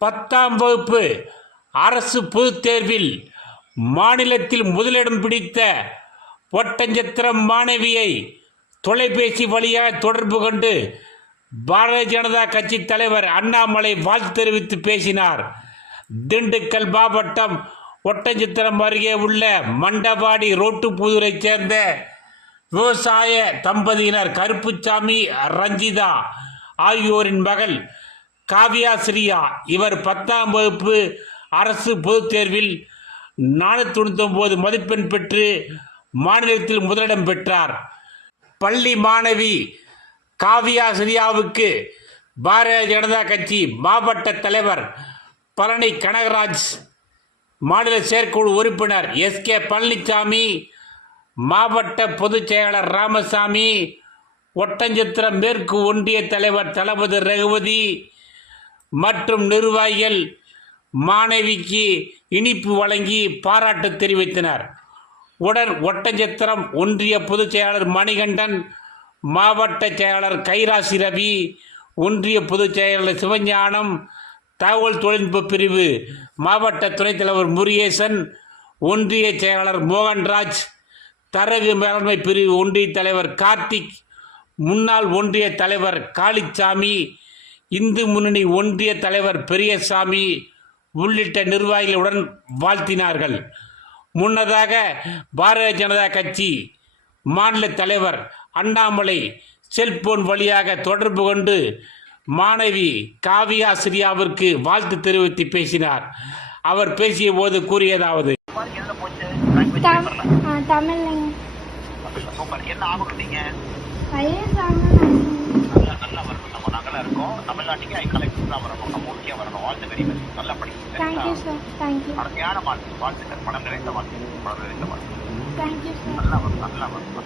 10ஆம் வகுப்பு அரசு பொதுத் தேர்வில் மாநிலத்தில் முதலிடம் பிடித்த ஒட்டஞ்சத்திரம் மாணவியை தொலைபேசி வழியாக தொடர்பு கொண்டு பாரதிய ஜனதா கட்சி தலைவர் அண்ணாமலை வாழ்த்து தெரிவித்து பேசினார். திண்டுக்கல் மாவட்டம் ஒட்டஞ்சத்திரம் அருகே உள்ள மண்டபாடி ரோட்டுப்புதூரைச் சேர்ந்த விவசாய தம்பதியினர் கருப்புசாமி, ரஞ்சிதா ஆகியோரின் மகள் காவியா ஸ்ரீயா. இவர் 10ஆம் வகுப்பு அரசு பொதுத் தேர்வில் 499 மதிப்பெண் பெற்று மாநிலத்தில் முதலிடம் பெற்றார். பள்ளி மாணவி காவியா ஸ்ரீயாவுக்கு பாரதிய ஜனதா கட்சி மாவட்ட தலைவர் பழனி கனகராஜ், மாநில செயற்குழு உறுப்பினர் SK பழனிசாமி, மாவட்ட பொதுச் செயலாளர் ராமசாமி, ஒட்டஞ்சத்திரம் மேற்கு ஒன்றிய தலைவர் தளபதி ரகுபதி மற்றும் நிர்வாகிகள் மாணவிக்கு இனிப்பு வழங்கி பாராட்டு தெரிவித்தனர். உடன் ஒட்டஞ்சத்திரம் ஒன்றிய பொதுச் செயலாளர் மணிகண்டன், மாவட்ட செயலாளர் கைராசி ரவி, ஒன்றிய பொதுச் செயலாளர் சிவஞானம், தகவல் தொழில்நுட்ப பிரிவு மாவட்ட துணைத் தலைவர் முருகேசன், ஒன்றிய செயலாளர் மோகன்ராஜ், தரகு மேலாண்மை பிரிவு ஒன்றிய தலைவர் கார்த்திக், முன்னாள் ஒன்றிய தலைவர் காளிச்சாமி, இந்து முன்னணி ஒன்றிய தலைவர் பெரியசாமி உள்ளிட்ட நிர்வாகிகளுடன் வாழ்த்தினார்கள். முன்னதாக பாரதிய ஜனதா கட்சி மாநில தலைவர் அண்ணாமலை செல்போன் வழியாக தொடர்பு கொண்டு மாணவி காவியா ஸ்ரீயாவிற்கு வாழ்த்து தெரிவித்து பேசினார். அவர் பேசிய போது கூறியதாவது: தமிழ்நாட்டுக்கு கலெக்டர் தான் வரணும், நம்ம ஊருக்கே வரணும். All the very best. நல்லா படிங்க. Thank you sir. தேங்க்யூ. அருமையான வாழ்த்துக்கள். மனம் நிறைந்த வாழ்த்துக்கள். மனம் நிறைந்த வாழ்த்துக்கள். Thank you sir. நல்லா வரும்.